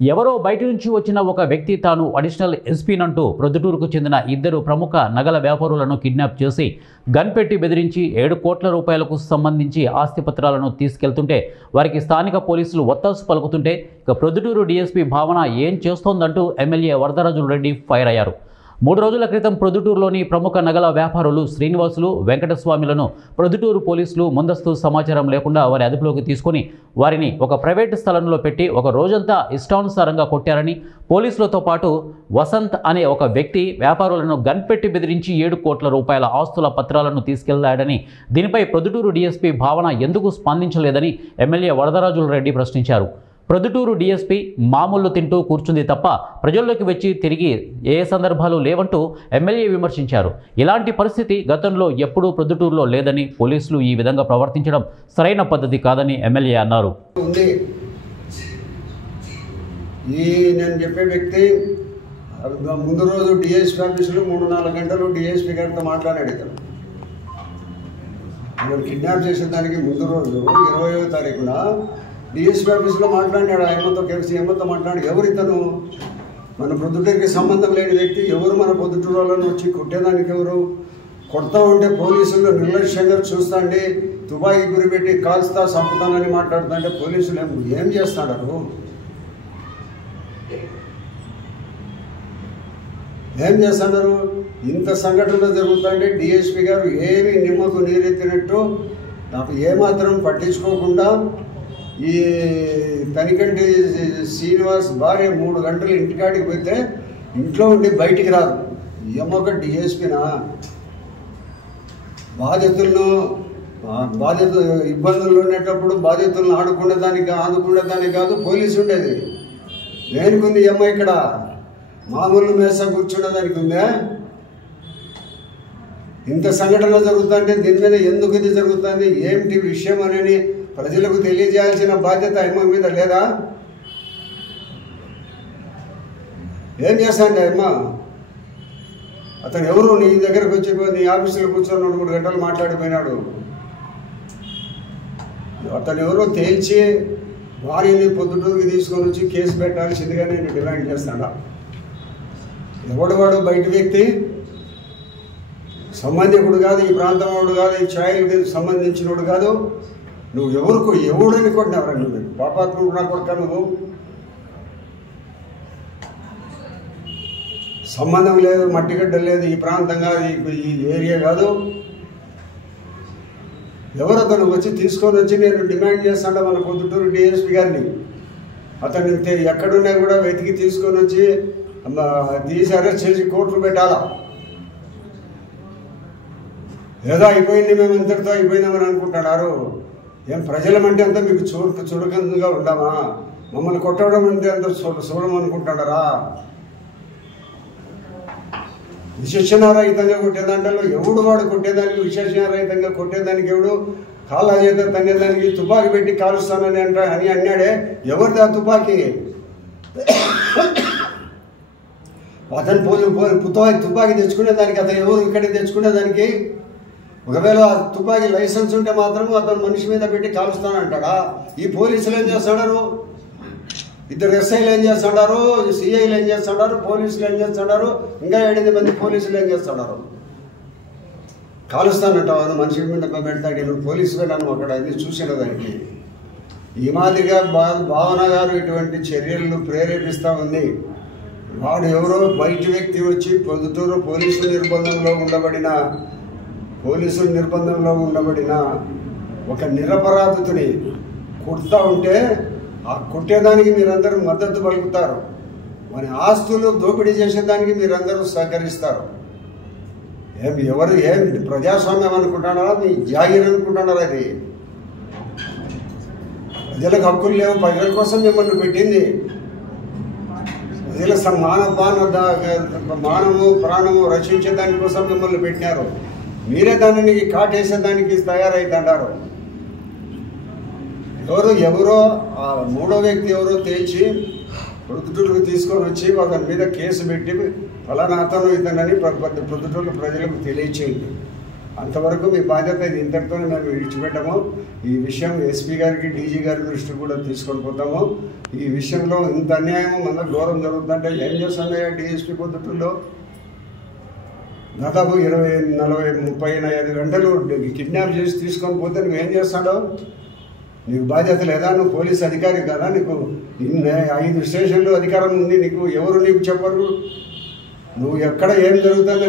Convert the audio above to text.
ఎవరో బయట నుంచి వచ్చిన ఒక వ్యక్తి తాను అడిషనల్ ఎస్పీనంటూ ప్రొద్దుటూరుకు చెందిన ఇద్దరు ప్రముఖ నగల వ్యాపారులను కిడ్నాప్ చేసి గన్ పెట్టి బెదిరించి 7 కోట్ల రూపాయలకు సంబంధించి ఆస్తి పత్రాలను తీసుకెళ్తుంటే వారికి స్థానిక పోలీసులు ఒత్తాసు పలుకుతుంటే ఇక ప్రొద్దుటూరు డీఎస్పీ భావన ఏం చేస్తోందంటూ ఎమ్మెల్యే వరదరాజులు రెడ్డి ఫైర్ అయ్యారు. 3 రోజుల క్రితం ప్రొద్దుటూరులోని ప్రముఖ నగల వ్యాపారులు శ్రీనివాసులు, వెంకటస్వామిలను ప్రొద్దుటూరు పోలీసులు ముందస్తు సమాచారం లేకుండా వారి అదుపులోకి తీసుకుని వారిని ఒక ప్రైవేటు స్థలంలో పెట్టి ఒక రోజంతా ఇష్టానుసారంగా కొట్టారని, పోలీసులతో పాటు వసంత్ అనే ఒక వ్యక్తి వ్యాపారులను గన్ పెట్టి బెదిరించి 7 కోట్ల రూపాయల ఆస్తుల పత్రాలను తీసుకెళ్లాడని, దీనిపై ప్రొద్దుటూరు డీఎస్పీ భావన ఎందుకు స్పందించలేదని ఎమ్మెల్యే వరదరాజులు రెడ్డి ప్రశ్నించారు. ప్రొద్దుటూరు డీఎస్పీ మామూలు తింటూ కూర్చుంది తప్ప ప్రజల్లోకి వచ్చి తిరిగి ఏ సందర్భాలు లేవంటూ ఎమ్మెల్యే విమర్శించారు. ఇలాంటి పరిస్థితి గతంలో ఎప్పుడూ ప్రొద్దుటూరులో లేదని, పోలీసులు ఈ విధంగా ప్రవర్తించడం సరైన పద్ధతి కాదని ఎమ్మెల్యే అన్నారు. నేను చెప్పే వ్యక్తి ముందు రోజు డిఎస్పీ ఆఫీసులో 3-4 గంటలు డిఎస్పీ గారితో మాట్లాడాడు. ఇతను కిడ్నాప్ చేసిన దానికి ముందు రోజు 20వ తారీఖున డిఎస్పీ ఆఫీసులో మాట్లాడినాడు. ఆయమ్మతో కలిసి ఎమ్మతో మాట్లాడి, ఎవరు ఇతను? మన ప్రొద్దుటూరుకి సంబంధం లేని వ్యక్తి ఎవరు? మన ప్రొద్దుటూరు వాళ్ళని వచ్చి కొట్టేదానికి ఎవరు? కొడతా ఉంటే పోలీసులు నిర్లక్ష్యంగా చూస్తాండి, తుపాకీ గురిపెట్టి కాల్స్తా చంపుతానని మాట్లాడుతుంటే పోలీసులు ఏం చేస్తున్నారు? ఏం చేస్తున్నారు? ఇంత సంఘటనలు జరుగుతుంటే డిఎస్పీ గారు ఏమి నిమ్మకు నీరెత్తినట్టు నాకు ఏమాత్రం పట్టించుకోకుండా ఈ తనికంటి శ్రీనివాస్ భార్య 3 గంటలు ఇంటికాడికి పోతే ఇంట్లో ఉండి బయటికి రాదు. ఏమొక డిఎస్పీనా? ఇబ్బందులు ఉండేటప్పుడు బాధితులను ఆదుకునేదానికి కాదు పోలీసు ఉండేది. దేనికుంది ఏమో ఇక్కడ మామూలు మేస కూర్చునేదానికి ఉందా? ఇంత సంఘటన జరుగుతుంటే దీని మీద ఎందుకు ఇది జరుగుతుంది, ఏమిటి విషయం అని ప్రజలకు తెలియజేయాల్సిన బాధ్యత అమ్మ మీద లేదా? ఏం చేస్తాండి అమ్మ? అతను ఎవరు? నీ దగ్గరకు వచ్చి నీ ఆఫీసులో కూర్చొని 2-3 గంటలు మాట్లాడిపోయినాడు. అతను ఎవరో తేల్చి వారిని పొద్దుటూరుకి తీసుకొని వచ్చి కేసు పెట్టాల్సిందిగా నేను డిమాండ్ చేస్తాను. ఎవడు బయట వ్యక్తి, సంబంధికుడు కాదు, ఈ ప్రాంతం వాడు కాదు, ఈ ఛాయలకు సంబంధించినోడు కాదు. నువ్వు ఎవడని కొట్టినావురా? నువ్వు పాపాత్ముడు నా కొడుక. నువ్వు సంబంధం లేదు, మట్టిగడ్డ లేదు, ఈ ప్రాంతం కాదు, ఈ ఏరియా కాదు. ఎవరు అతను వచ్చి తీసుకొని వచ్చి నేను డిమాండ్ చేస్తాను మన పొద్దుటూరు డిఎస్పీ గారిని. అతను ఎక్కడున్నా కూడా వెతికి తీసుకొని వచ్చి తీసి అరెస్ట్ చేసి కోర్టులు పెట్టాలా? ఏదో అయిపోయింది, మేము ఇంతటితో అయిపోయినామని అనుకుంటున్నారు. ఏం ప్రజలమంటే అంతా మీకు చుడకంగా ఉండామా? మమ్మల్ని కొట్టడం అంటే అంత చూడమనుకుంటున్నారా? విశేషణారహితంగా కొట్టేదాంట్లో ఎవడు వాడు కొట్టేదానికి, విశేషణారహితంగా కొట్టేదానికి ఎవడు? కాళ్ళ చేత తన్నేదానికి తుపాకీ పెట్టి కాలుస్తానని అని అన్నాడే. ఎవరిది ఆ తుపాకీ? అతను తుపాకీ తెచ్చుకునేదానికి అతను ఎవరు? ఇక్కడికి తెచ్చుకునేదానికి ఒకవేళ తుపాకీ లైసెన్స్ ఉంటే మాత్రం అతను మనిషి మీద పెట్టి కాలుస్తానంటాడా? ఈ పోలీసులు ఏం చేస్తున్నారు? 2 ఎస్ఐలు ఏం చేస్తున్నారు? సిఐలు ఏం చేస్తున్నారు? పోలీసులు ఏం చేస్తున్నారు? ఇంకా 8 మంది పోలీసులు ఏం చేస్తున్నారు? కాలుస్తానంటావు మనిషి మీద పెడతాడు. నువ్వు పోలీసు వెళ్ళాను అక్కడ అది చూసిన దానికి. ఈ మాదిరిగా భావన గారు ఇటువంటి చర్యలను ప్రేరేపిస్తూ ఉంది. వాడు ఎవరో బయట వ్యక్తి వచ్చి పొద్దుటూరు పోలీసు నిర్బంధంలో ఉండబడిన ఒక నిరపరాధితుని కొడుతూ ఉంటే ఆ కొట్టేదానికి మీరందరూ మద్దతు పలుకుతారు. మన ఆస్తులు దోపిడీ చేసేదానికి మీరందరూ సహకరిస్తారు. ఎవరు ప్రజాస్వామ్యం అనుకుంటున్నారా? మీ జాగీర్ అనుకుంటున్నారా? అది ప్రజలకు హక్కులు లేవు. ప్రజల కోసం మిమ్మల్ని పెట్టింది. ప్రజల మానము ప్రాణము రక్షించే దానికోసం మిమ్మల్ని పెట్టినారు. మీరే దానిని కాటేసేదానికి తయారైతున్నారు. ఎవరో ఆ 3వ వ్యక్తి ఎవరో తేల్చి ప్రొద్దుటూరుకు తీసుకొని వచ్చి అతని మీద కేసు పెట్టి ఫలానా అతను ఇతనని ప్రొద్దుటూరు ప్రజలకు తెలియచేయండి. అంతవరకు మీ బాధ్యత ఇది ఇంతటితోనే మేము విడిచిపెట్టాము. ఈ విషయం ఎస్పీ గారికి డీజీ గారి దృష్టికి కూడా తీసుకొని పోతాము. ఈ విషయంలో ఇంత అన్యాయం మన ఘోరం జరుగుతుందంటే ఏం చేస్తున్నాయా డిఎస్పీ పొద్దుటూరులో? దాదాపు 20, 40, 35 గంటలు కిడ్నాప్ చేసి తీసుకొని పోతే నువ్వేం చేస్తాడో? నీకు బాధ్యత లేదా? నువ్వు పోలీస్ అధికారి కదా, నీకు 5 స్టేషన్లు అధికారం ఉంది, నీకు ఎవరు నీకు చెప్పరు? నువ్వు ఎక్కడ ఏం జరుగుతుందని